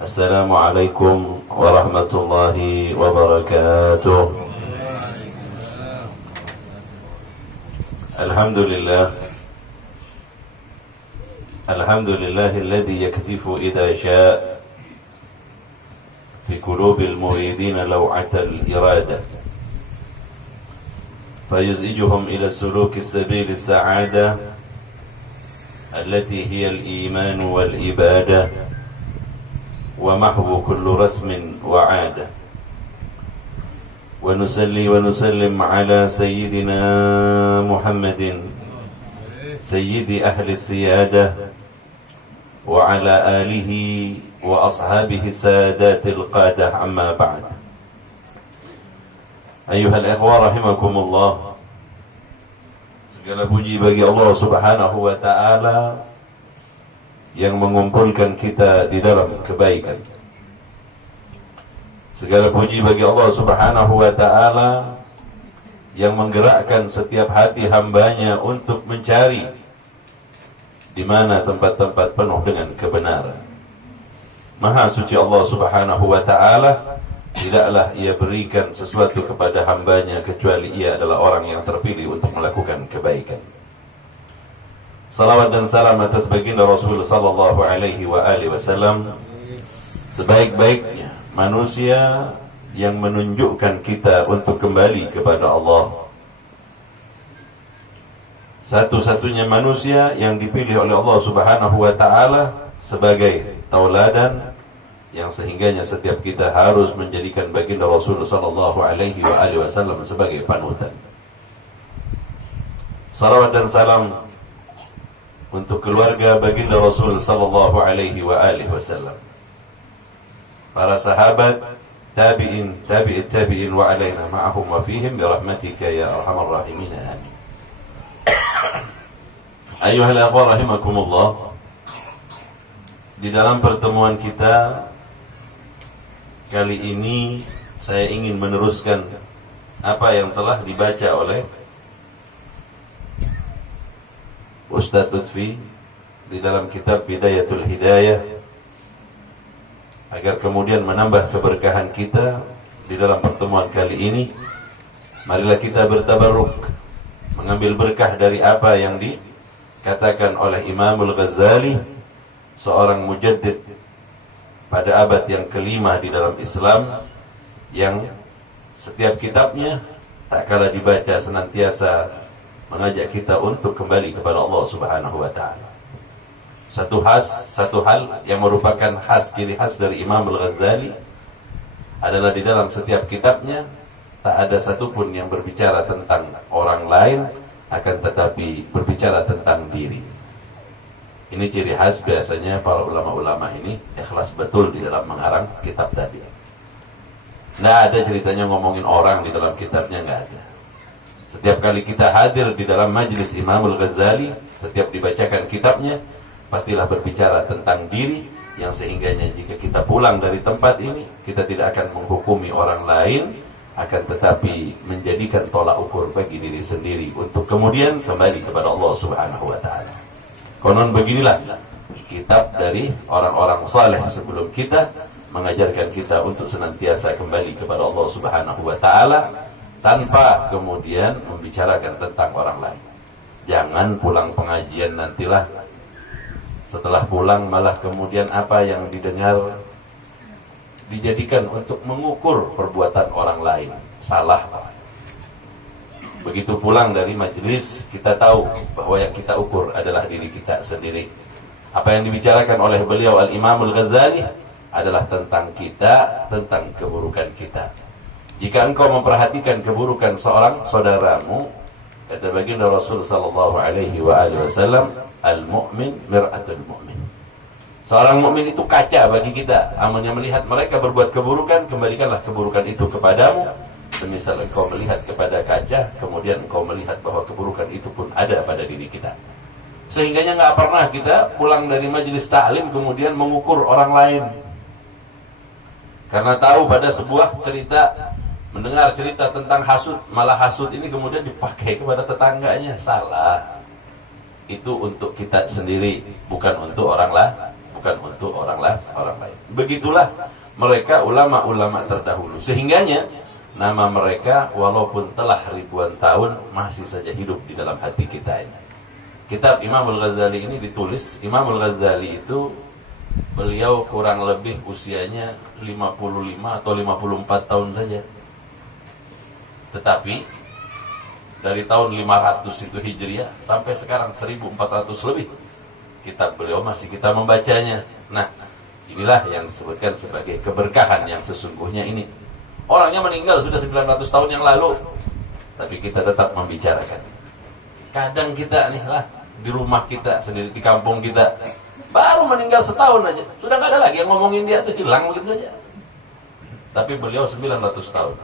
السلام عليكم ورحمة الله وبركاته. الحمد لله الذي يكتف إذا شاء في قلوب المريدين لوعة الإرادة فيزئجهم إلى سلوك السبيل السعادة التي هي الإيمان والإبادة ومحو كل رسم وعادة. ونصلي ونسلم على سيدنا محمد سيد أهل السيادة وعلى آله وأصحابه السادات القادة. أما بعد، أيها الإخوة رحمكم الله، segala puji bagi Allah Subhanahu wa ta'ala yang mengumpulkan kita di dalam kebaikan. Segala puji bagi Allah Subhanahu wa ta'ala yang menggerakkan setiap hati hambanya untuk mencari di mana tempat-tempat penuh dengan kebenaran. Maha suci Allah Subhanahu wa ta'ala, tidaklah ia berikan sesuatu kepada hambanya kecuali ia adalah orang yang terpilih untuk melakukan kebaikan. Salawat dan salam atas baginda Rasul sallallahu alaihi wa alihi wasallam, sebaik-baiknya manusia yang menunjukkan kita untuk kembali kepada Allah, satu-satunya manusia yang dipilih oleh Allah Subhanahu wa ta'ala sebagai tauladan yang sehingganya setiap kita harus menjadikan baginda Rasul sallallahu alaihi wa alihi wasallam sebagai panutan. Salawat dan salam untuk keluarga baginda Rasul sallallahu alaihi wa alihi wasallam, para sahabat, tabi'in, tabi'it tabi'in wa alaina ma'ahum wa fihim birahmatika ya arhamar rahimin. Amin. Ayuhal akhwah rahimakumullah, di dalam pertemuan kita kali ini saya ingin meneruskan apa yang telah dibaca oleh Ustaz Lutfi di dalam kitab Bidayatul Hidayah, agar kemudian menambah keberkahan kita di dalam pertemuan kali ini. Marilah kita bertabarruk, mengambil berkah dari apa yang dikatakan oleh Imamul Ghazali, seorang mujaddid pada abad yang kelima di dalam Islam, yang setiap kitabnya tak kala dibaca senantiasa mengajak kita untuk kembali kepada Allah Subhanahu wa ta'ala. Satu hal yang merupakan ciri khas dari Imam Al-Ghazali adalah di dalam setiap kitabnya tak ada satupun yang berbicara tentang orang lain, akan tetapi berbicara tentang diri. Ini ciri khas biasanya para ulama-ulama ini ikhlas betul di dalam mengarang kitab tadi. Nggak ada ceritanya ngomongin orang di dalam kitabnya, nggak ada. Setiap kali kita hadir di dalam majlis Imamul Ghazali, setiap dibacakan kitabnya, pastilah berbicara tentang diri, yang sehingganya jika kita pulang dari tempat ini, kita tidak akan menghukumi orang lain, akan tetapi menjadikan tolak ukur bagi diri sendiri untuk kemudian kembali kepada Allah Subhanahu wa ta'ala. Konon beginilah kitab dari orang-orang saleh sebelum kita, mengajarkan kita untuk senantiasa kembali kepada Allah Subhanahu wa ta'ala tanpa kemudian membicarakan tentang orang lain. Jangan pulang pengajian nantilah setelah pulang malah kemudian apa yang didengar dijadikan untuk mengukur perbuatan orang lain. Salah. Begitu pulang dari majelis, kita tahu bahwa yang kita ukur adalah diri kita sendiri. Apa yang dibicarakan oleh beliau Al-Imamul Ghazali adalah tentang kita, tentang keburukan kita. Jika engkau memperhatikan keburukan seorang saudaramu, kata baginda Rasul sallallahu alaihi wa alihi wasallam, al-mu'min mir'atul mu'min. Seorang mukmin itu kaca bagi kita. Amalnya melihat mereka berbuat keburukan, kembalikanlah keburukan itu kepadamu. Semisal engkau melihat kepada kaca, kemudian engkau melihat bahwa keburukan itu pun ada pada diri kita. Sehingganya nggak pernah kita pulang dari majelis ta'lim kemudian mengukur orang lain. Karena tahu pada sebuah cerita, mendengar cerita tentang hasud, malah hasud ini kemudian dipakai kepada tetangganya. Salah. itu untuk kita sendiri, bukan untuk orang lain. Begitulah mereka ulama-ulama terdahulu, sehingganya nama mereka walaupun telah ribuan tahun masih saja hidup di dalam hati kita ini. Kitab Imam Al-Ghazali ini ditulis, Imam Al-Ghazali itu beliau kurang lebih usianya 55 atau 54 tahun saja. Tetapi dari tahun 500 itu Hijriah sampai sekarang 1400 lebih kitab beliau masih kita membacanya. Nah, inilah yang disebutkan sebagai keberkahan yang sesungguhnya ini. Orangnya meninggal sudah 900 tahun yang lalu, tapi kita tetap membicarakan. Kadang kita nih lah di rumah kita sendiri, di kampung kita, baru meninggal setahun aja, sudah nggak ada lagi yang ngomongin dia, tuh hilang begitu saja. Tapi beliau 900 tahun.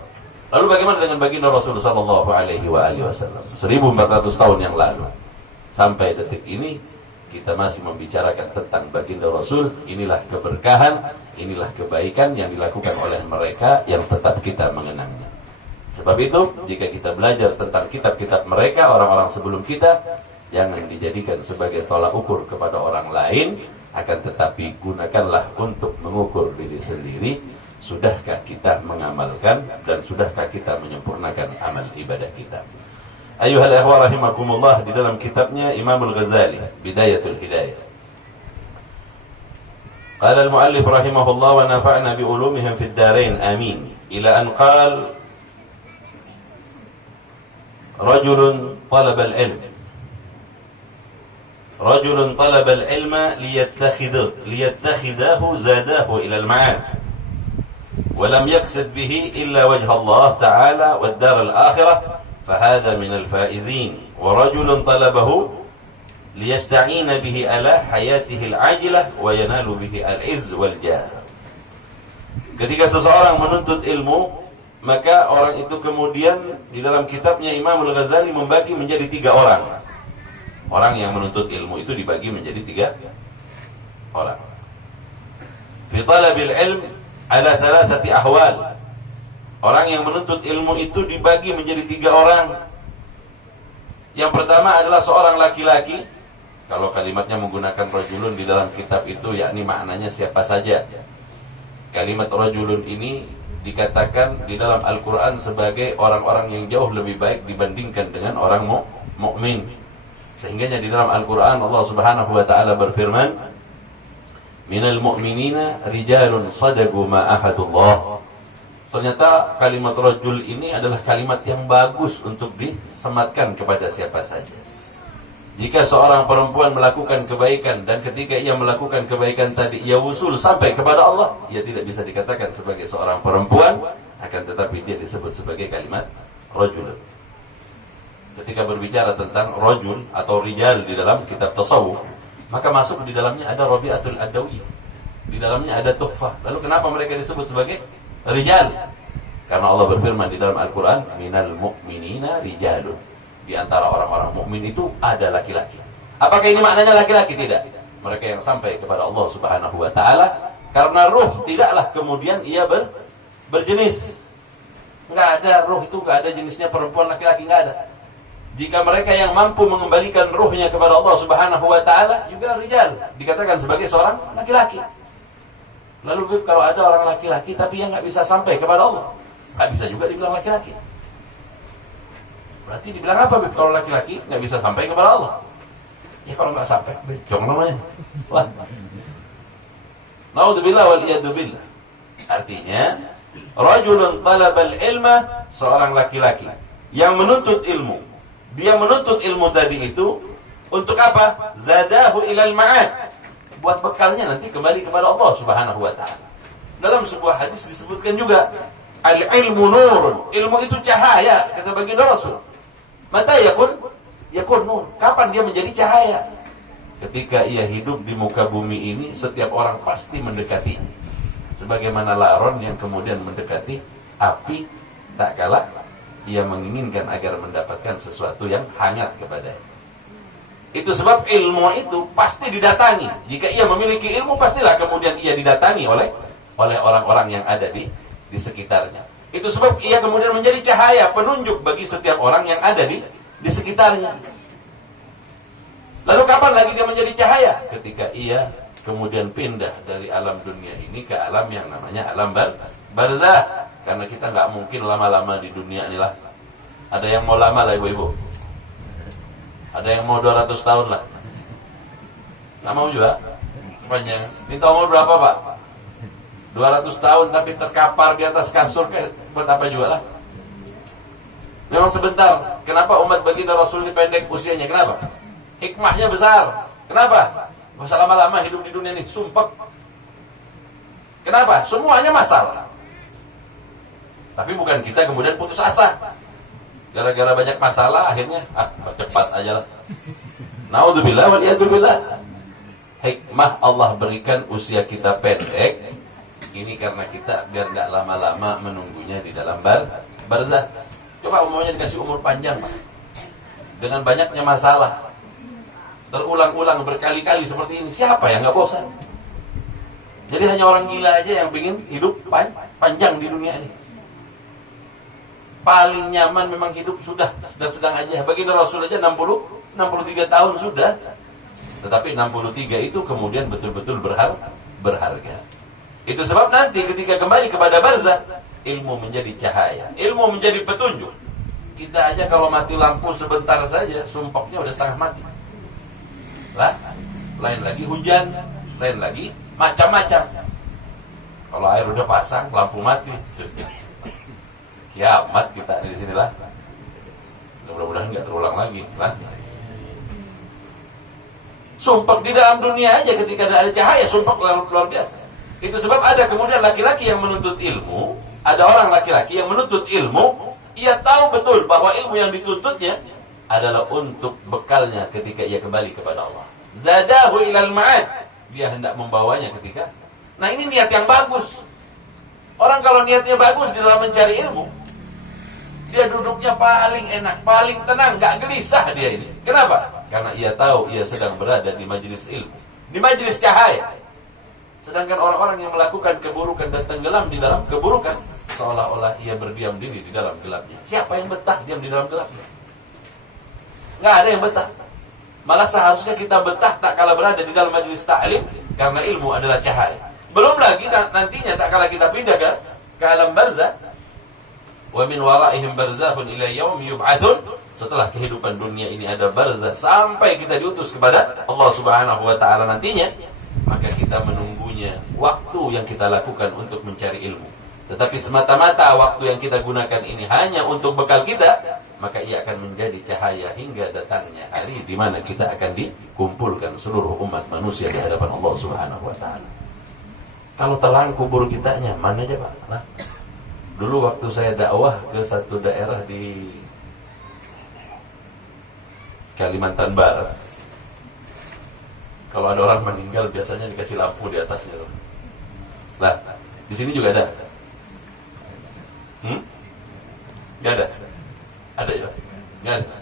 Lalu bagaimana dengan baginda Rasulullah Shallallahu Alaihi Wasallam 1400 tahun yang lalu? Sampai detik ini kita masih membicarakan tentang baginda Rasul. Inilah keberkahan, inilah kebaikan yang dilakukan oleh mereka yang tetap kita mengenangnya. Sebab itu, jika kita belajar tentang kitab-kitab mereka, orang-orang sebelum kita, jangan dijadikan sebagai tolak ukur kepada orang lain, akan tetapi gunakanlah untuk mengukur diri sendiri. Sudahkah kita mengamalkan dan sudahkah kita menyempurnakan amal ibadah kita? Ayuhal ikhwah rahimakumullah, di dalam kitabnya Imam Al-Ghazali, Bidayatul Hidayah, qala al-muallif rahimahullah wa nafa'na bi ulumihim fid darain amin, ila an qala رجل طلب العلم ليتخذه زاداه إلى المعاد ولم يقصد به إلا وجه الله تعالى والدار الآخرة فهذا من الفائزين ورجل طلبه ليستعين به على حياته العاجلة وينال به العز والجاه. Ketika seseorang menuntut ilmu, maka orang itu kemudian di dalam kitabnya Imam Al-Ghazali membagi menjadi 3 orang. Orang yang menuntut ilmu itu dibagi menjadi 3 orang. Fi talabil ilm ala 3 ahwal. Orang yang menuntut ilmu itu dibagi menjadi 3 orang. Yang pertama adalah seorang laki-laki. Kalau kalimatnya menggunakan rajulun di dalam kitab itu, yakni maknanya siapa saja. Kalimat rajulun ini dikatakan di dalam Al-Quran sebagai orang-orang yang jauh lebih baik dibandingkan dengan orang mukmin. Sehingganya di dalam Al-Quran Allah Subhanahu wa ta'ala berfirman, minal mu'minina rijalun sadaqu ma ahadullah. Ternyata kalimat rajul ini adalah kalimat yang bagus untuk disematkan kepada siapa saja. Jika seorang perempuan melakukan kebaikan dan ketika ia melakukan kebaikan tadi ia wusul sampai kepada Allah, ia tidak bisa dikatakan sebagai seorang perempuan, akan tetapi dia disebut sebagai kalimat rajul. Ketika berbicara tentang rajul atau rijal di dalam kitab tasawuf, maka masuk di dalamnya ada Rabi'atul Adawiyah, di dalamnya ada Tuhfah. Lalu kenapa mereka disebut sebagai rijal? Karena Allah berfirman di dalam Al-Quran, minal mu'minina rijalun. Di antara orang-orang mukmin itu ada laki-laki. Apakah ini maknanya laki-laki? Tidak. Mereka yang sampai kepada Allah Subhanahu wa ta'ala. Karena ruh tidaklah kemudian ia berjenis. Enggak ada ruh itu, enggak ada jenisnya perempuan laki-laki, enggak ada. Jika mereka yang mampu mengembalikan ruhnya kepada Allah Subhanahu wa ta'ala, juga rijal, dikatakan sebagai seorang laki-laki. Lalu kalau ada orang laki-laki tapi yang enggak bisa sampai kepada Allah, enggak bisa juga dibilang laki-laki. Berarti dibilang apa kalau laki-laki nggak bisa sampai kepada Allah? Ya kalau nggak sampai, becong namanya. Wah. Naudzubillah wal iyadzubillah. Artinya, rajulun talabal ilma, seorang laki-laki yang menuntut ilmu. Dia menuntut ilmu tadi itu untuk apa? Zadahu ilal ma'ad. Buat bekalnya nanti kembali kepada Allah Subhanahu wa ta'ala. Dalam sebuah hadis disebutkan juga, al-ilmu nurun. Ilmu itu cahaya, kata baginda Rasul. Mata yakun nur. Kapan dia menjadi cahaya? Ketika ia hidup di muka bumi ini, setiap orang pasti mendekatinya. Sebagaimana laron yang kemudian mendekati api, tak kalah ia menginginkan agar mendapatkan sesuatu yang hangat kepadanya. Itu sebab ilmu itu pasti didatangi. Jika ia memiliki ilmu, pastilah kemudian ia didatangi oleh orang-orang yang ada di sekitarnya. Itu sebab ia kemudian menjadi cahaya, penunjuk bagi setiap orang yang ada di sekitarnya. Lalu kapan lagi dia menjadi cahaya? Ketika ia kemudian pindah dari alam dunia ini ke alam yang namanya alam barzah. Karena kita nggak mungkin lama-lama di dunia inilah. Ada yang mau lama lah ibu-ibu. Ada yang mau 200 tahun lah. Nggak mau juga. Panjang. Minta umur berapa Pak? 200 tahun tapi terkapar di atas kasur kayak buat apa juga lah. Memang sebentar. Kenapa umat baginda Rasul ini pendek usianya? Kenapa? Hikmahnya besar. Kenapa? Gak usah lama-lama hidup di dunia ini. Sumpek. Kenapa? Semuanya masalah. Tapi bukan kita kemudian putus asa. Gara-gara banyak masalah akhirnya cepat aja lah. Naudzubillah wal iyadzubillah. Hikmah Allah berikan usia kita pendek. Ini karena kita biar gak lama-lama menunggunya di dalam barzah. Coba umumnya dikasih umur panjang Pak. Dengan banyaknya masalah. Terulang-ulang berkali-kali seperti ini. Siapa yang gak bosan? Jadi hanya orang gila aja yang ingin hidup panjang di dunia ini. Paling nyaman memang hidup sudah sedang-sedang aja. Baginda Rasul aja 63 tahun sudah. Tetapi 63 itu kemudian betul-betul berharga. Itu sebab nanti ketika kembali kepada barzah, ilmu menjadi cahaya, ilmu menjadi petunjuk. Kita aja kalau mati lampu sebentar saja, sumpoknya udah setengah mati. Lah, lain lagi hujan, lain lagi macam-macam. Kalau air udah pasang, lampu mati, kiamat kita di sinilah. Mudah-mudahan nggak terulang lagi, lah. Sumpah di dalam dunia aja ketika ada cahaya, sumpah luar biasa. Itu sebab ada kemudian laki-laki yang menuntut ilmu, ada orang laki-laki yang menuntut ilmu, ia tahu betul bahwa ilmu yang dituntutnya adalah untuk bekalnya ketika ia kembali kepada Allah. Zadahu ilal ma'ad. Dia hendak membawanya ketika. Nah ini niat yang bagus. Orang kalau niatnya bagus di dalam mencari ilmu, dia duduknya paling enak, paling tenang, gak gelisah dia ini. Kenapa? Karena ia tahu ia sedang berada di majelis ilmu, di majelis cahaya. Sedangkan orang-orang yang melakukan keburukan dan tenggelam di dalam keburukan, seolah-olah ia berdiam diri di dalam gelapnya. Siapa yang betah diam di dalam gelapnya? Nggak ada yang betah. Malah seharusnya kita betah tak kala berada di dalam majelis ta'lim, karena ilmu adalah cahaya. Belum lagi nantinya tak kala kita pindah ke alam barzah. Wa min waraihim barzakhun ila yaumi yub'atsun. Setelah kehidupan dunia ini ada barzah sampai kita diutus kepada Allah Subhanahu wa taala nantinya, maka kita menunggunya waktu yang kita lakukan untuk mencari ilmu. Tetapi semata-mata waktu yang kita gunakan ini hanya untuk bekal kita, maka ia akan menjadi cahaya hingga datangnya hari di mana kita akan dikumpulkan seluruh umat manusia di hadapan Allah Subhanahu wa taala. Kalau terang kubur kita nyaman aja Pak. Nah, dulu waktu saya dakwah ke satu daerah di Kalimantan Barat, kalau ada orang meninggal biasanya dikasih lampu di atasnya. Lah, di sini juga ada. Gak ada. Ada ya? Gak ada.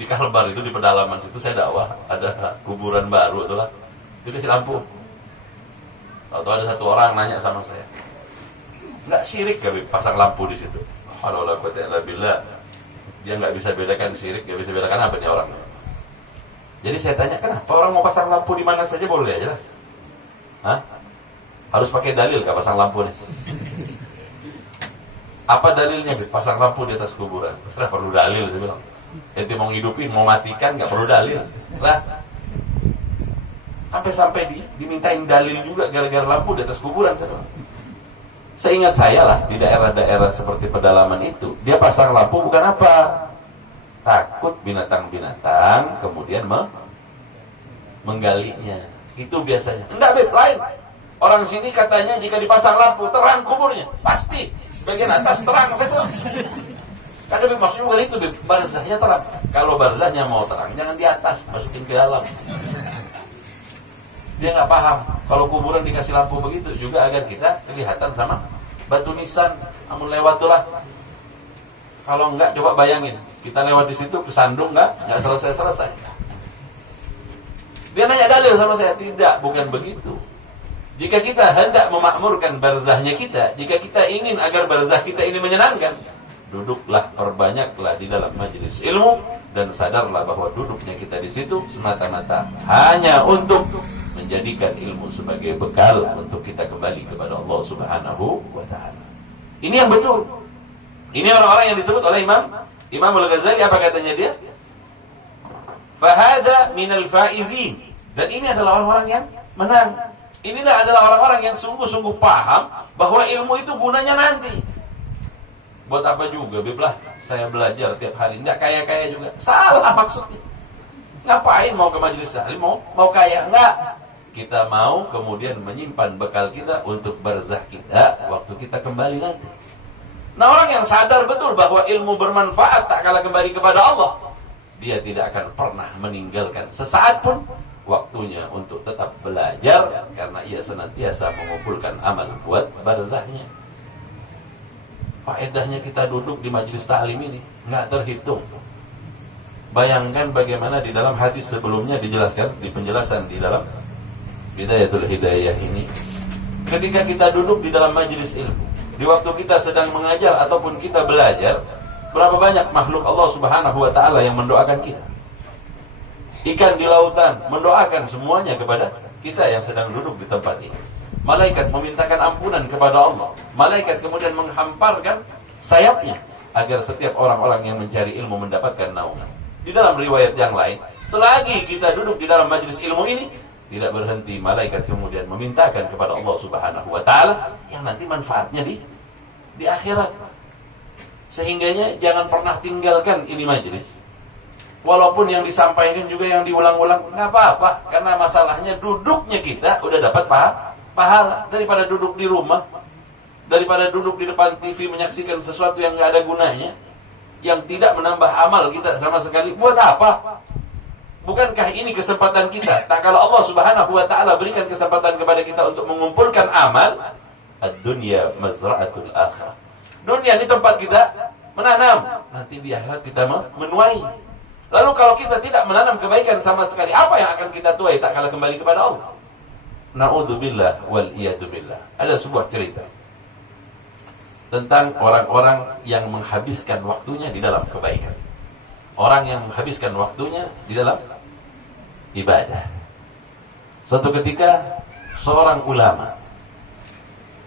Di Kalbar itu di pedalaman situ saya dakwah, ada kuburan baru itulah. Itu kasih lampu. Atau ada satu orang nanya sama saya, nggak syirik gak pasang lampu di situ? Alhamdulillah, bila dia nggak bisa bedakan syirik, nggak bisa bedakan apa nih orangnya. Jadi saya tanya, kenapa orang mau pasang lampu di mana saja boleh aja lah? Hah? Harus pakai dalil nggak pasang lampu nih? Apa dalilnya pasang lampu di atas kuburan? Nggak perlu dalil, saya bilang. Ente mau ngidupin, mau matikan, nggak perlu dalil. Lah, sampai-sampai dimintain dalil juga gara-gara lampu di atas kuburan. Seingat saya lah, di daerah-daerah seperti pedalaman itu, dia pasang lampu bukan apa? Takut binatang-binatang kemudian menggalinya. Itu biasanya. Enggak, Beb, lain. Orang sini katanya jika dipasang lampu terang kuburnya. Pasti. Bagian atas terang, saya bilang. Karena Beb, maksudnya bukan itu, Beb. Barzahnya terang. Kalau barzahnya mau terang, jangan di atas, masukin ke dalam. Dia nggak paham. Kalau kuburan dikasih lampu begitu juga agar kita kelihatan sama batu nisan. Namun lewat tuh lah. Kalau enggak, coba bayangin, kita lewat di situ kesandung nggak selesai. Dia nanya dalil sama saya, tidak, bukan begitu. Jika kita hendak memakmurkan barzahnya kita, jika kita ingin agar barzah kita ini menyenangkan, duduklah, perbanyaklah di dalam majelis ilmu, dan sadarlah bahwa duduknya kita di situ semata-mata hanya untuk menjadikan ilmu sebagai bekal untuk kita kembali kepada Allah Subhanahu wa Ta'ala. Ini yang betul. Ini orang-orang yang disebut oleh Imam Al-Ghazali, apa katanya dia? Fahada minal faizin. Dan ini adalah orang-orang yang menang. Inilah adalah orang-orang yang sungguh-sungguh paham bahwa ilmu itu gunanya nanti. Buat apa juga, beblah saya belajar tiap hari, nggak kaya-kaya juga. Salah maksudnya. Ngapain mau ke majelis taklim, mau kaya? Enggak. Kita mau kemudian menyimpan bekal kita untuk barzah kita waktu kita kembali nanti. Nah, orang yang sadar betul bahwa ilmu bermanfaat tak kalah kembali kepada Allah, dia tidak akan pernah meninggalkan sesaat pun waktunya untuk tetap belajar, karena ia senantiasa mengumpulkan amal buat barzahnya. Faedahnya kita duduk di majelis taklim ini nggak terhitung. Bayangkan bagaimana di dalam hadis sebelumnya dijelaskan, di penjelasan di dalam Bidayatul Hidayah ini, ketika kita duduk di dalam majelis ilmu, di waktu kita sedang mengajar ataupun kita belajar, berapa banyak makhluk Allah Subhanahu wa Ta'ala yang mendoakan kita. Ikan di lautan mendoakan semuanya kepada kita yang sedang duduk di tempat ini. Malaikat memintakan ampunan kepada Allah. Malaikat kemudian menghamparkan sayapnya agar setiap orang-orang yang mencari ilmu mendapatkan naungan. Di dalam riwayat yang lain, selagi kita duduk di dalam majelis ilmu ini, tidak berhenti malaikat kemudian memintakan kepada Allah Subhanahu wa Ta'ala yang nanti manfaatnya di akhirat. Sehingganya jangan pernah tinggalkan ini majelis. Walaupun yang disampaikan juga yang diulang-ulang, nggak apa-apa, karena masalahnya duduknya kita udah dapat pahala daripada duduk di rumah, daripada duduk di depan TV menyaksikan sesuatu yang nggak ada gunanya, yang tidak menambah amal kita sama sekali. Buat apa? Bukankah ini kesempatan kita? Tak kalau Allah Subhanahu wa Ta'ala berikan kesempatan kepada kita untuk mengumpulkan amal, ad-dunya mazra'atul akhirah. Dunia ini tempat kita menanam, nanti di akhirat kita menuai. Lalu kalau kita tidak menanam kebaikan sama sekali, apa yang akan kita tuai tak kalah kembali kepada Allah? Na'udzubillah wal iyadzubillah. Ada sebuah cerita tentang orang-orang yang menghabiskan waktunya di dalam kebaikan. Orang yang menghabiskan waktunya di dalam ibadah. Suatu ketika seorang ulama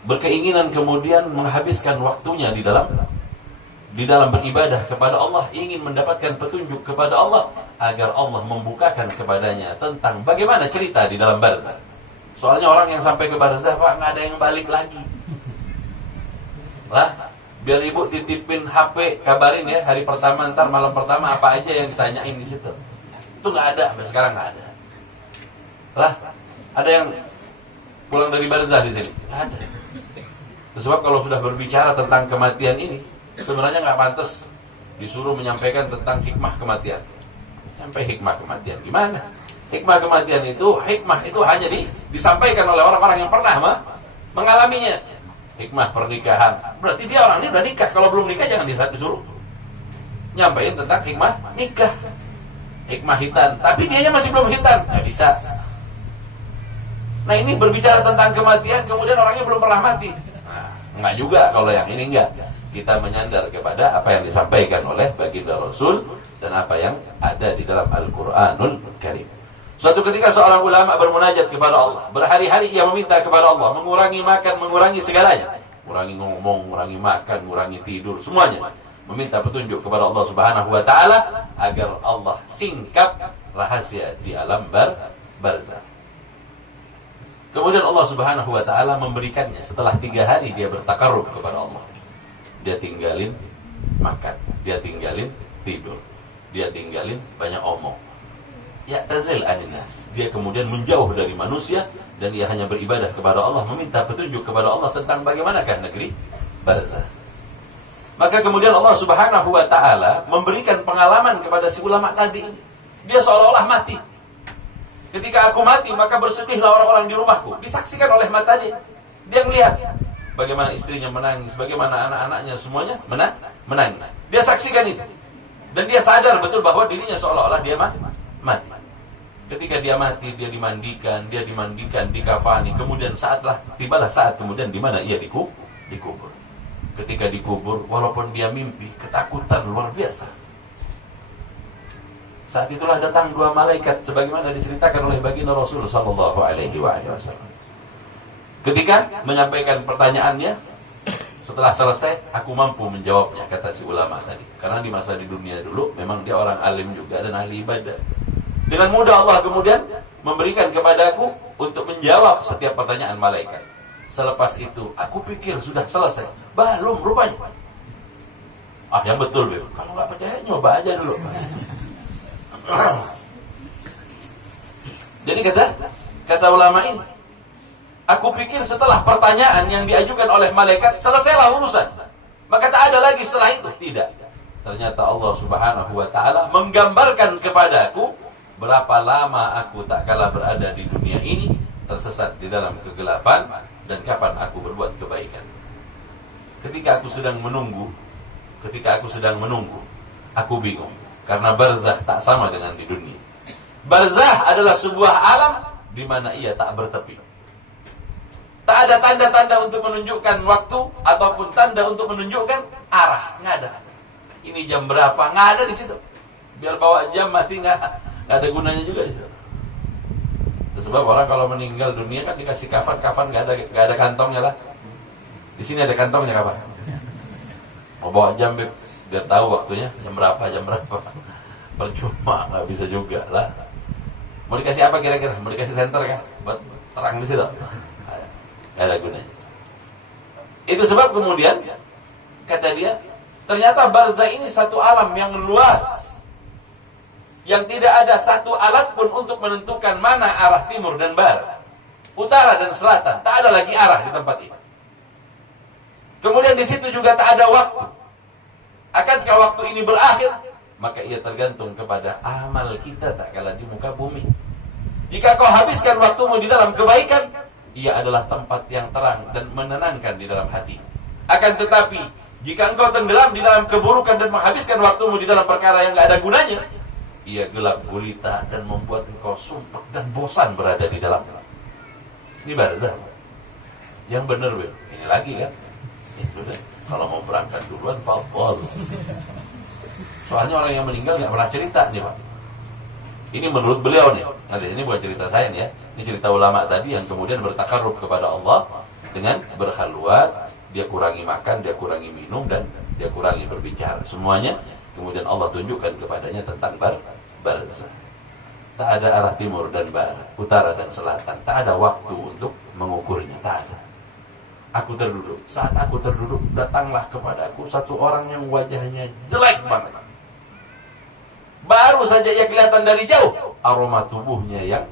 berkeinginan kemudian menghabiskan waktunya di dalam beribadah kepada Allah, ingin mendapatkan petunjuk kepada Allah agar Allah membukakan kepadanya tentang bagaimana cerita di dalam barzah. Soalnya orang yang sampai ke barzah, Pak, nggak ada yang balik lagi. Lah, biar ibu titipin HP, kabarin ya hari pertama, ntar malam pertama apa aja yang ditanyain di situ. Itu nggak ada, sampai sekarang nggak ada. Lah, ada yang pulang dari barzah di sini? Nggak ada. Sebab kalau sudah berbicara tentang kematian ini, sebenarnya nggak pantas disuruh menyampaikan tentang hikmah kematian. Sampai hikmah kematian gimana? Hikmah kematian itu, hikmah itu hanya disampaikan oleh orang-orang yang pernah mengalaminya. Hikmah pernikahan, berarti dia orang ini udah nikah. Kalau belum nikah jangan disuruh nyampaikan tentang hikmah nikah. Hikmah hitan, tapi dianya masih belum hitan, nggak bisa. Nah, ini berbicara tentang kematian, kemudian orangnya belum pernah mati. Nah, enggak juga kalau yang ini enggak. Kita menyandar kepada apa yang disampaikan oleh baginda Rasul dan apa yang ada di dalam Al-Quranul Karim. Suatu ketika seorang ulama bermunajat kepada Allah. Berhari-hari ia meminta kepada Allah mengurangi makan, mengurangi segalanya. Mengurangi ngomong, mengurangi makan, mengurangi tidur, semuanya. Meminta petunjuk kepada Allah Subhanahu wa Ta'ala agar Allah singkap rahasia di alam barzah. Kemudian Allah Subhanahu wa Ta'ala memberikannya setelah 3 hari dia bertakarrub kepada Allah. Dia tinggalin makan, dia tinggalin tidur, dia tinggalin banyak omong. Ya tazil aninas. Dia kemudian menjauh dari manusia dan dia hanya beribadah kepada Allah, meminta petunjuk kepada Allah tentang bagaimanakah negeri barzah. Maka kemudian Allah Subhanahu wa Ta'ala memberikan pengalaman kepada si ulama tadi. Dia seolah-olah mati. Ketika aku mati, maka bersedihlah orang-orang di rumahku. Disaksikan oleh mata dia. Dia melihat bagaimana istrinya menangis, bagaimana anak-anaknya semuanya menangis. Dia saksikan itu. Dan dia sadar betul bahwa dirinya seolah-olah dia mati. Ketika dia mati, dia dimandikan, dikafani. Kemudian tibalah saat kemudian di mana ia dikubur. ketika dikubur, walaupun dia mimpi, ketakutan luar biasa. Saat itulah datang dua malaikat sebagaimana diceritakan oleh baginda Rasul sallallahu alaihi wasallam. Ketika menyampaikan pertanyaannya, setelah selesai, aku mampu menjawabnya, kata si ulama tadi. Karena di masa di dunia dulu, memang dia orang alim juga dan ahli ibadah. Dengan mudah Allah kemudian memberikan kepadaku untuk menjawab setiap pertanyaan malaikat. Selepas itu, aku pikir sudah selesai. Belum rupanya. Yang betul, Beb. Kalau nggak percaya, nyoba aja dulu. Jadi kata ulama ini, aku pikir setelah pertanyaan yang diajukan oleh malaikat, selesailah urusan. Maka tak ada lagi setelah itu. Tidak. Ternyata Allah subhanahu wa ta'ala menggambarkan kepadaku berapa lama aku tak kalah berada di dunia ini, tersesat di dalam kegelapan, dan kapan aku berbuat kebaikan. Ketika aku sedang menunggu, aku bingung. Karena barzah tak sama dengan di dunia. Barzah adalah sebuah alam di mana ia tak bertepi. Tak ada tanda-tanda untuk menunjukkan waktu ataupun tanda untuk menunjukkan arah. Nggak ada. Ini jam berapa? Nggak ada di situ. Biar bawa jam mati nggak ada gunanya juga di situ. Sebab orang kalau meninggal dunia kan dikasih kafan nggak ada kantongnya lah. Di sini ada kantongnya kapan? Mau bawa jam biar tahu waktunya jam berapa. Percuma, nggak bisa juga lah. Mau dikasih apa kira-kira? Mau dikasih senter kan? Buat terang di situ. Nggak ada gunanya. Itu sebab kemudian kata dia, ternyata barzah ini satu alam yang luas, yang tidak ada satu alat pun untuk menentukan mana arah timur dan barat, utara dan selatan. Tak ada lagi arah di tempat ini. Kemudian di situ juga tak ada waktu. Akankah waktu ini berakhir? Maka ia tergantung kepada amal kita tak kalah di muka bumi. Jika kau habiskan waktumu di dalam kebaikan, ia adalah tempat yang terang dan menenangkan di dalam hati. Akan tetapi, jika engkau tenggelam di dalam keburukan dan menghabiskan waktumu di dalam perkara yang tidak ada gunanya, ia gelap gulita dan membuat engkau sumpah dan bosan berada di dalamnya. Ini barzah. Yang benar, Beb. Ini lagi kan? Itu deh. Kalau mau berangkat duluan, fadhol. Soalnya orang yang meninggal nggak pernah cerita nih, Pak. Ini menurut beliau nih. Nanti ini bukan cerita saya nih ya. Ini cerita ulama tadi yang kemudian bertakarrub kepada Allah dengan berkhalwat, dia kurangi makan, dia kurangi minum, dan dia kurangi berbicara. Semuanya kemudian Allah tunjukkan kepadanya tentang barzah. Tak ada arah timur dan barat, utara dan selatan. Tak ada waktu untuk mengukurnya. Tak ada. Aku terduduk. Saat aku terduduk, datanglah kepadaku satu orang yang wajahnya jelek banget. Baru saja ia kelihatan dari jauh. Aroma tubuhnya yang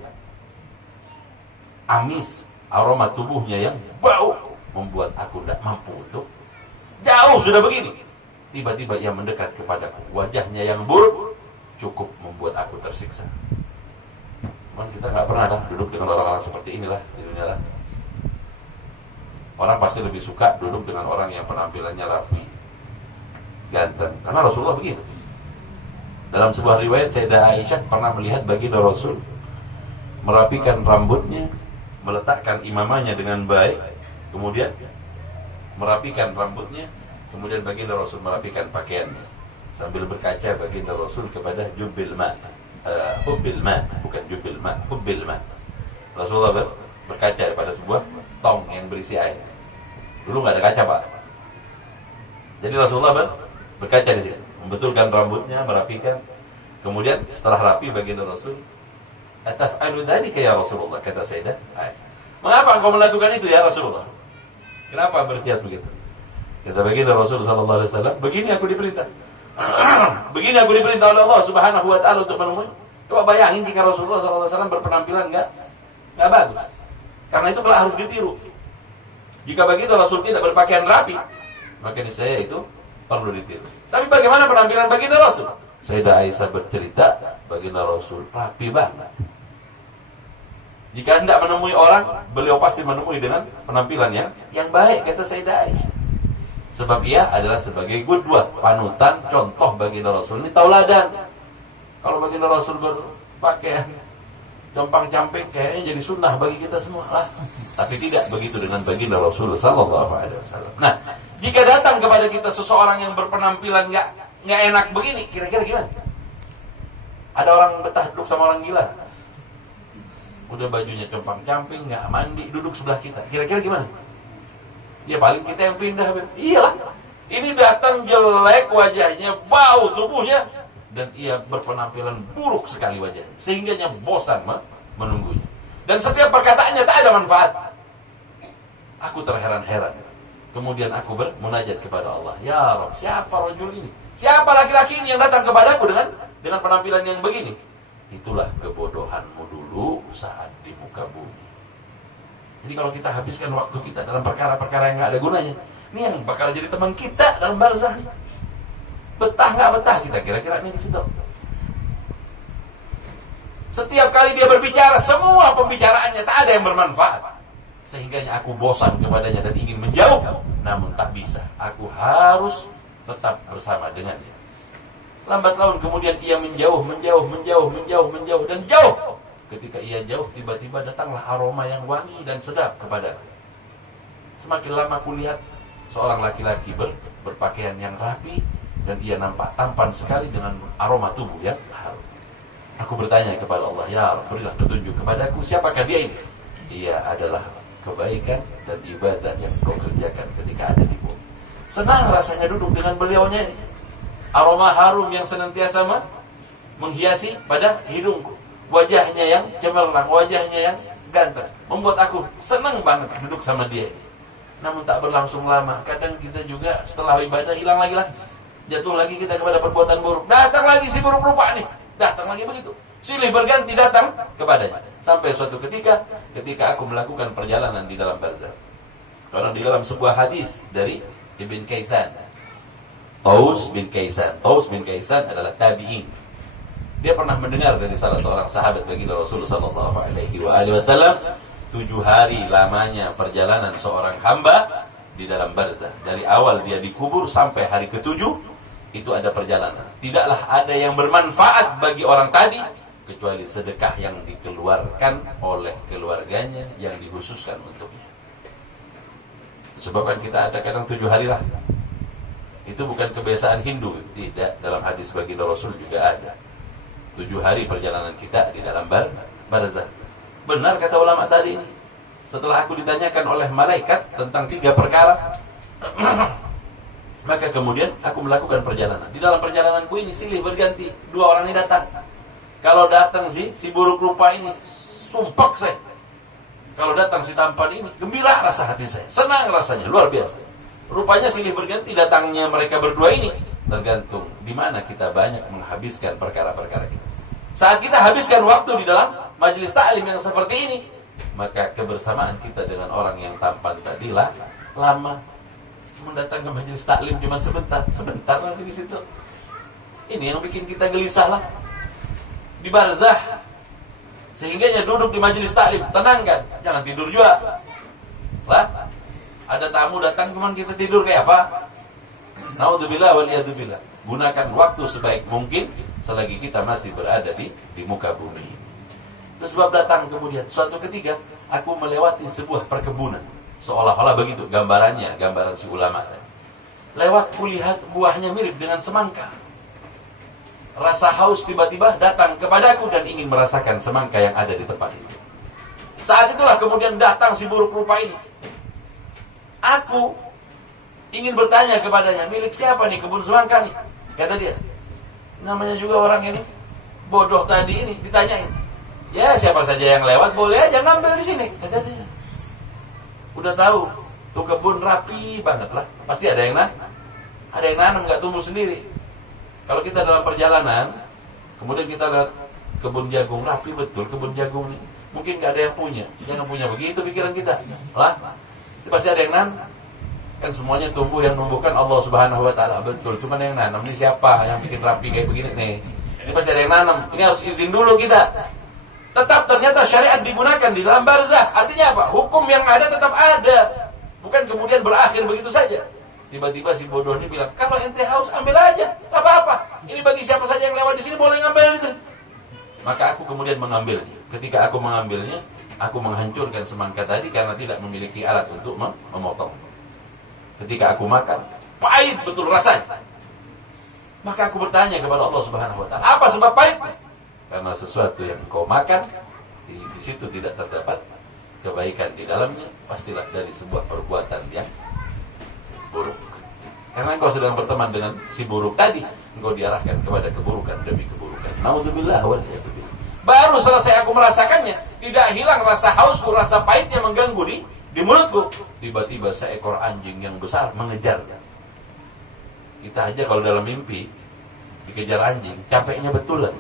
amis, aroma tubuhnya yang bau, membuat aku tidak mampu untuk jauh sudah begini. Tiba-tiba ia mendekat kepadaku. Wajahnya yang buruk cukup membuat aku tersiksa. Cuman kita nggak pernah duduk dengan orang-orang seperti inilah di dunia lah. Orang pasti lebih suka duduk dengan orang yang penampilannya rapi, ganteng. Karena Rasulullah begitu. Dalam sebuah riwayat, Sayyidah Aisyah pernah melihat baginda Rasul merapikan rambutnya, meletakkan imamahnya dengan baik, kemudian merapikan rambutnya, kemudian baginda Rasul merapikan pakaiannya, sambil berkaca baginda Rasul kepada hubbil ma, bukan jubbil ma, hubbil ma. Rasulullah berkaca pada sebuah tong yang berisi air. Dulu nggak ada kaca, Pak. Jadi Rasulullah berkaca di sini, membetulkan rambutnya, merapikan. Kemudian setelah rapi baginda Rasul, "Ataf'alu dzalika ya Rasulullah?" kata Sayyidah Aisyah. "Mengapa engkau melakukan itu ya Rasulullah?" Kenapa berhias begitu? Kata baginda Rasul sallallahu alaihi wasallam, "Begini aku diperintah." Begini aku diperintah oleh Allah Subhanahu wa taala untuk menemui. Coba bayangin jika Rasulullah sallallahu alaihi wasallam berpenampilan enggak bagus. Karena itu harus ditiru. Jika baginda Rasul tidak berpakaian rapi, maka saya itu perlu ditiru. Tapi bagaimana penampilan baginda Rasul? Sayyidah Aisyah bercerita, baginda Rasul rapi banget. Jika hendak menemui orang, beliau pasti menemui dengan penampilan yang baik, kata Sayyidah Aisyah. Sebab ia adalah sebagai qudwah, panutan, contoh baginda Rasul. Ini tauladan. Kalau baginda Rasul berpakaian compang-camping kayaknya jadi sunnah bagi kita semua lah. Tapi tidak begitu dengan baginda Rasul sallallahu alaihi wasallam. Nah, jika datang kepada kita seseorang yang berpenampilan nggak enak begini, kira-kira gimana? Ada orang betah duduk sama orang gila. Udah bajunya compang-camping, nggak mandi, duduk sebelah kita. Kira-kira gimana? Ya paling kita yang pindah. Iyalah. Ini datang jelek wajahnya, bau tubuhnya, dan ia berpenampilan buruk sekali wajahnya, sehingga bosan menunggunya. Dan setiap perkataannya tak ada manfaat. Aku terheran-heran. Kemudian aku bermunajat kepada Allah. Ya Rabb, siapa rajul ini? Siapa laki-laki ini yang datang kepadaku dengan penampilan yang begini? Itulah kebodohanmu dulu saat di muka bumi. Jadi kalau kita habiskan waktu kita dalam perkara-perkara yang gak ada gunanya, ini yang bakal jadi teman kita dalam barzah nih. Betah nggak betah kita kira-kira ini di situ. Setiap kali dia berbicara, semua pembicaraannya tak ada yang bermanfaat. Sehingganya aku bosan kepadanya dan ingin menjauh, namun tak bisa. Aku harus tetap bersama dengannya. Lambat laun kemudian ia menjauh dan jauh. Ketika ia jauh, tiba-tiba datanglah aroma yang wangi dan sedap kepada. Semakin lama aku lihat seorang laki-laki berpakaian yang rapi, dan ia nampak tampan sekali dengan aroma tubuh yang harum. Aku bertanya kepada Allah, ya Allah, berilah petunjuk kepadaku, siapakah dia ini? Dia adalah kebaikan dan ibadah yang kau kerjakan ketika ada di bumi. Senang rasanya duduk dengan beliaunya ini. Aroma harum yang senantiasa menghiasi pada hidungku. Wajahnya yang cemerlang, wajahnya yang ganteng, membuat aku senang banget duduk sama dia ini. Namun tak berlangsung lama, kadang kita juga setelah ibadah hilang lagi lah. Jatuh lagi kita kepada perbuatan buruk. Datang lagi si buruk rupa nih. Datang lagi begitu. Silih berganti datang kepadanya. Sampai suatu ketika aku melakukan perjalanan di dalam barzah. Karena di dalam sebuah hadis dari Ibn Kaisan. Taus bin Kaisan adalah tabi'in. Dia pernah mendengar dari salah seorang sahabat baginda Rasul sallallahu alaihi wasallam, 7 hari lamanya perjalanan seorang hamba di dalam barzah. Dari awal dia dikubur sampai hari ke-7 itu ada perjalanan. Tidaklah ada yang bermanfaat bagi orang tadi kecuali sedekah yang dikeluarkan oleh keluarganya yang dikhususkan untuknya. Sebabkan kita ada kadang 7 hari lah. Itu bukan kebiasaan Hindu, tidak. Dalam hadis baginda Rasul juga ada 7 hari perjalanan kita di dalam barzah. Benar kata ulama tadi ini. Setelah aku ditanyakan oleh malaikat tentang 3 perkara, maka kemudian aku melakukan perjalanan. Di dalam perjalananku ini silih berganti 2 orang ini datang. Kalau datang si buruk rupa ini, sumpek saya. Kalau datang si tampan ini, gembira rasa hati saya. Senang rasanya, luar biasa. Rupanya silih berganti datangnya mereka berdua ini. Tergantung di mana kita banyak menghabiskan perkara-perkara kita. Saat kita habiskan waktu di dalam majelis ta'lim yang seperti ini, maka kebersamaan kita dengan orang yang tampan tadilah lama. Mendatang ke majelis taklim cuma sebentar lagi di situ. Ini yang bikin kita gelisah lah. Di barzah, sehingganya duduk di majelis taklim, tenangkan, jangan tidur juga. Lah, ada tamu datang cuma kita tidur kayak apa? Naudzubillah wal iyadzubillah. Gunakan waktu sebaik mungkin selagi kita masih berada di muka bumi. Itu sebab datang kemudian suatu ketika aku melewati sebuah perkebunan. Seolah-olah begitu gambarannya, gambaran si ulama tadi. Lewat kulihat buahnya mirip dengan semangka. Rasa haus tiba-tiba datang kepadaku dan ingin merasakan semangka yang ada di tempat itu. Saat itulah kemudian datang si buruk rupa ini. Aku ingin bertanya kepadanya, milik siapa nih kebun semangka nih? Kata dia, namanya juga orang ini bodoh tadi ini ditanyain. Ya siapa saja yang lewat boleh aja ngambil di sini, kata dia. Udah tahu, tuh kebun rapi banget lah. Pasti ada yang nanam, nggak tumbuh sendiri. Kalau kita dalam perjalanan, kemudian kita lihat kebun jagung rapi betul, kebun jagung ini. Mungkin nggak ada yang punya, jangan punya begitu pikiran kita. Lah, pasti ada yang nanam. Kan semuanya tumbuh yang numbuhkan Allah Subhanahu Wa Taala betul. Cuman yang nanam ini siapa? Yang bikin rapi kayak begini nih. Ini pasti ada yang nanam. Ini harus izin dulu kita. Tetap ternyata syariat digunakan di dalam barzah. Artinya apa? Hukum yang ada tetap ada. Bukan kemudian berakhir begitu saja. Tiba-tiba si bodoh ini bilang, kalau ente haus ambil aja, tak apa-apa. Ini bagi siapa saja yang lewat di sini boleh ngambil itu. Maka aku kemudian mengambilnya. Ketika aku mengambilnya, aku menghancurkan semangka tadi karena tidak memiliki alat untuk memotong. Ketika aku makan, pahit betul rasanya. Maka aku bertanya kepada Allah Subhanahu wa taala, apa sebab pahit? Karena sesuatu yang engkau makan di situ tidak terdapat kebaikan di dalamnya, pastilah dari sebuah perbuatan yang buruk. Karena engkau sedang berteman dengan si buruk tadi, engkau diarahkan kepada keburukan demi keburukan. Naudzubillah wal iyadzubillah. Baru selesai aku merasakannya, tidak hilang rasa hausku, rasa pahitnya mengganggu di mulutku. Tiba-tiba seekor anjing yang besar mengejarnya. Kita aja kalau dalam mimpi dikejar anjing, capeknya betulan.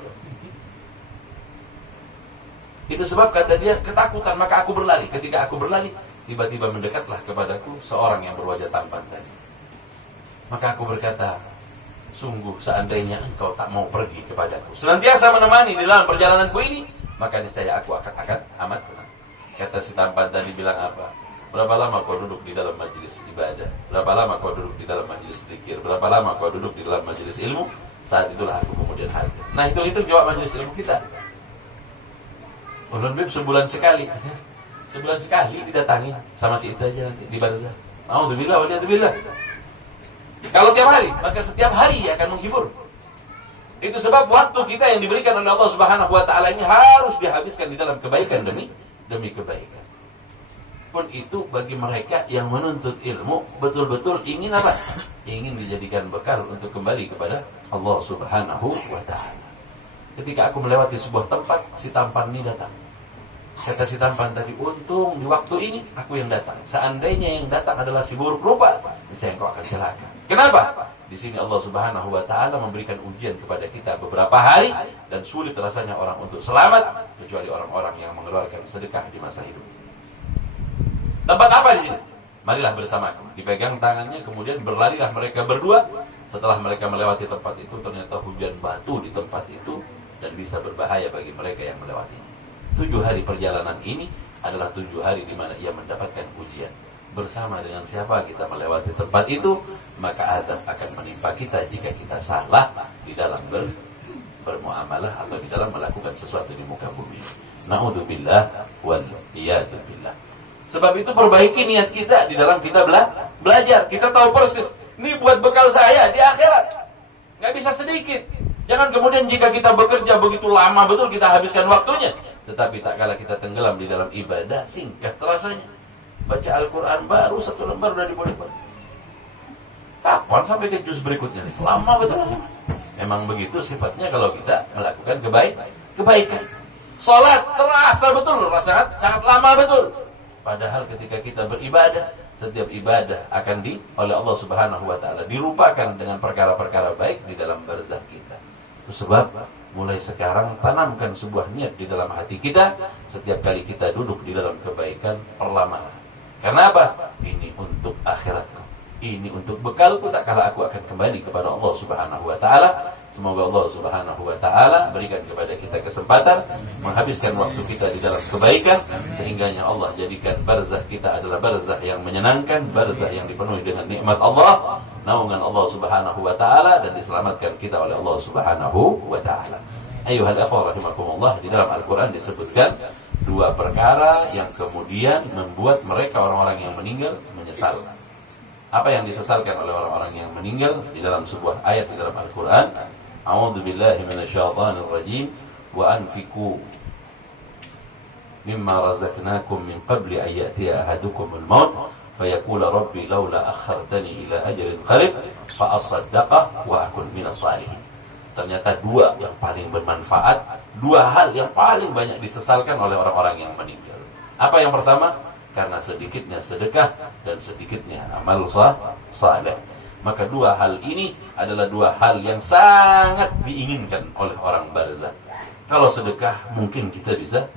Itu sebab kata dia ketakutan, maka aku berlari. Ketika aku berlari, tiba-tiba mendekatlah kepadaku seorang yang berwajah tampan tadi. Maka aku berkata, sungguh seandainya engkau tak mau pergi kepadaku, senantiasa menemani di dalam perjalananku ini, maka niscaya aku akan amat senang. Kata si tampan tadi bilang apa? Berapa lama kau duduk di dalam majelis ibadah? Berapa lama kau duduk di dalam majelis zikir? Berapa lama kau duduk di dalam majelis ilmu? Saat itulah aku kemudian hadir. Nah itu jawab majelis ilmu kita. Ulun Bib sebulan sekali. Sebulan sekali didatangi sama si itu aja nanti di barzah. Alhamdulillah waliyadzubillah. Kalau tiap hari, maka setiap hari akan menghibur. Itu sebab waktu kita yang diberikan oleh Allah Subhanahu wa taala ini harus dihabiskan di dalam kebaikan demi kebaikan. Pun itu bagi mereka yang menuntut ilmu betul-betul ingin apa? Ingin dijadikan bekal untuk kembali kepada Allah Subhanahu wa taala. Ketika aku melewati sebuah tempat, si tampan ini datang. Kata si tampan tadi, untung di waktu ini aku yang datang. Seandainya yang datang adalah si buruk rupa, misalnya engkau akan celaka. Kenapa? Di sini Allah Subhanahu wa taala memberikan ujian kepada kita beberapa hari dan sulit rasanya orang untuk selamat kecuali orang-orang yang mengeluarkan sedekah di masa hidup. Tempat apa di sini? Marilah bersamaku. Dipegang tangannya, kemudian berlarilah mereka berdua. Setelah mereka melewati tempat itu, ternyata hujan batu di tempat itu dan bisa berbahaya bagi mereka yang melewatinya. 7 hari perjalanan ini adalah 7 hari di mana ia mendapatkan ujian. Bersama dengan siapa kita melewati tempat itu, maka azab akan menimpa kita jika kita salah di dalam bermuamalah atau di dalam melakukan sesuatu di muka bumi. Na'udzubillah wal iyadzubillah. Sebab itu perbaiki niat kita di dalam kita belajar. Kita tahu persis, ini buat bekal saya di akhirat. Nggak bisa sedikit. Jangan kemudian jika kita bekerja begitu lama betul kita habiskan waktunya. Tetapi tak kala kita tenggelam di dalam ibadah, singkat rasanya. Baca Al-Quran baru 1 lembar udah diboleh-boleh. Kapan sampai ke juz berikutnya? Lama betul. Memang begitu sifatnya kalau kita melakukan kebaikan. Salat terasa betul, sangat lama betul. Padahal ketika kita beribadah, setiap ibadah akan oleh Allah Subhanahu wa taala dirupakan dengan perkara-perkara baik di dalam barzah kita. Itu sebab mulai sekarang tanamkan sebuah niat di dalam hati kita, setiap kali kita duduk di dalam kebaikan, perlamalah. Karena apa? Ini untuk akhiratku. Ini untuk bekalku tak kala aku akan kembali kepada Allah Subhanahu wa taala. Semoga Allah Subhanahu wa taala berikan kepada kita kesempatan menghabiskan waktu kita di dalam kebaikan sehingganya Allah jadikan barzah kita adalah barzah yang menyenangkan, barzah yang dipenuhi dengan nikmat Allah, naungan Allah Subhanahu wa taala dan diselamatkan kita oleh Allah Subhanahu wa taala. Ayyuhal ikhwah rahimakumullah, di dalam Al-Qur'an disebutkan 2 perkara yang kemudian membuat mereka orang-orang yang meninggal menyesal. Apa yang disesalkan oleh orang-orang yang meninggal di dalam sebuah ayat di dalam Al-Qur'an? A'udzu billahi minasyaitonir rajim wa anfiqu mimma razaqnakum min qabli an ya'tiya ahadukumul maut fayaqula rabbi laula akhartani ila ajalin qarib fa asaddaqa wa akun minas salihin. Ternyata 2 yang paling bermanfaat, 2 hal yang paling banyak disesalkan oleh orang-orang yang meninggal. Apa yang pertama? Karena sedikitnya sedekah dan sedikitnya amal saleh. Maka 2 hal ini adalah 2 hal yang sangat diinginkan oleh orang barzah. Kalau sedekah mungkin kita bisa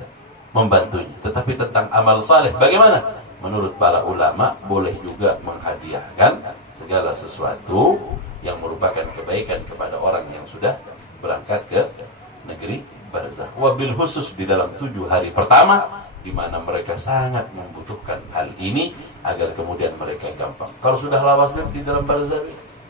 membantunya. Tetapi tentang amal saleh bagaimana? Menurut para ulama boleh juga menghadiahkan segala sesuatu yang merupakan kebaikan kepada orang yang sudah berangkat ke negeri barzah. Wabil khusus di dalam 7 hari pertama di mana mereka sangat membutuhkan hal ini agar kemudian mereka gampang. Kalau sudah lawas di dalam barzah,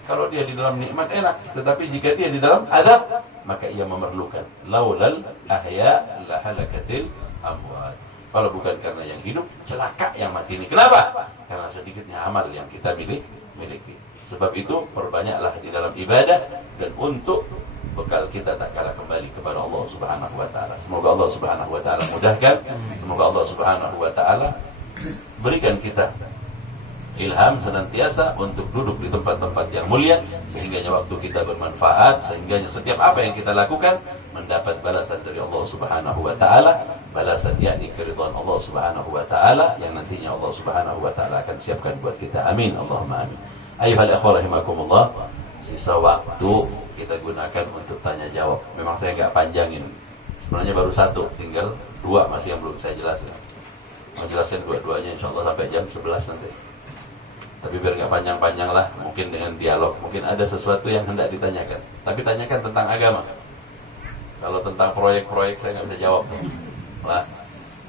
Kalau dia di dalam nikmat enak, tetapi jika dia di dalam adab, maka ia memerlukan laulal ahya la halakatil amwat. Kalau bukan karena yang hidup, celaka yang mati ini. Kenapa? Karena sedikitnya amal yang kita miliki. Sebab itu perbanyaklah di dalam ibadah dan untuk bekal kita tak kalah kembali kepada Allah Subhanahu wa taala. Semoga Allah Subhanahu wa taala mudahkan. Semoga Allah Subhanahu wa taala berikan kita ilham senantiasa untuk duduk di tempat-tempat yang mulia, sehingga waktu kita bermanfaat, sehingga setiap apa yang kita lakukan mendapat balasan dari Allah Subhanahu wa taala, balasan yakni keridhaan Allah Subhanahu wa taala yang nantinya Allah Subhanahu wa taala akan siapkan buat kita. Amin, Allahumma amin. Ayuhal ikhwah rahimakumullah, sisa waktu kita gunakan untuk tanya jawab. Memang saya nggak panjangin, sebenarnya baru satu, tinggal dua masih yang belum saya jelaskan. Mau jelasin dua-duanya insyaallah sampai jam 11 nanti. Tapi biar nggak panjang-panjang lah, mungkin dengan dialog, mungkin ada sesuatu yang hendak ditanyakan. Tapi tanyakan tentang agama. Kalau tentang proyek-proyek saya nggak bisa jawab. Lah,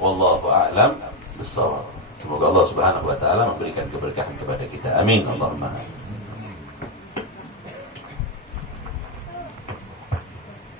wallahu a'lam bissawab. Semoga Allah Subhanahu wa taala memberikan keberkahan kepada kita. Amin, Allahumma.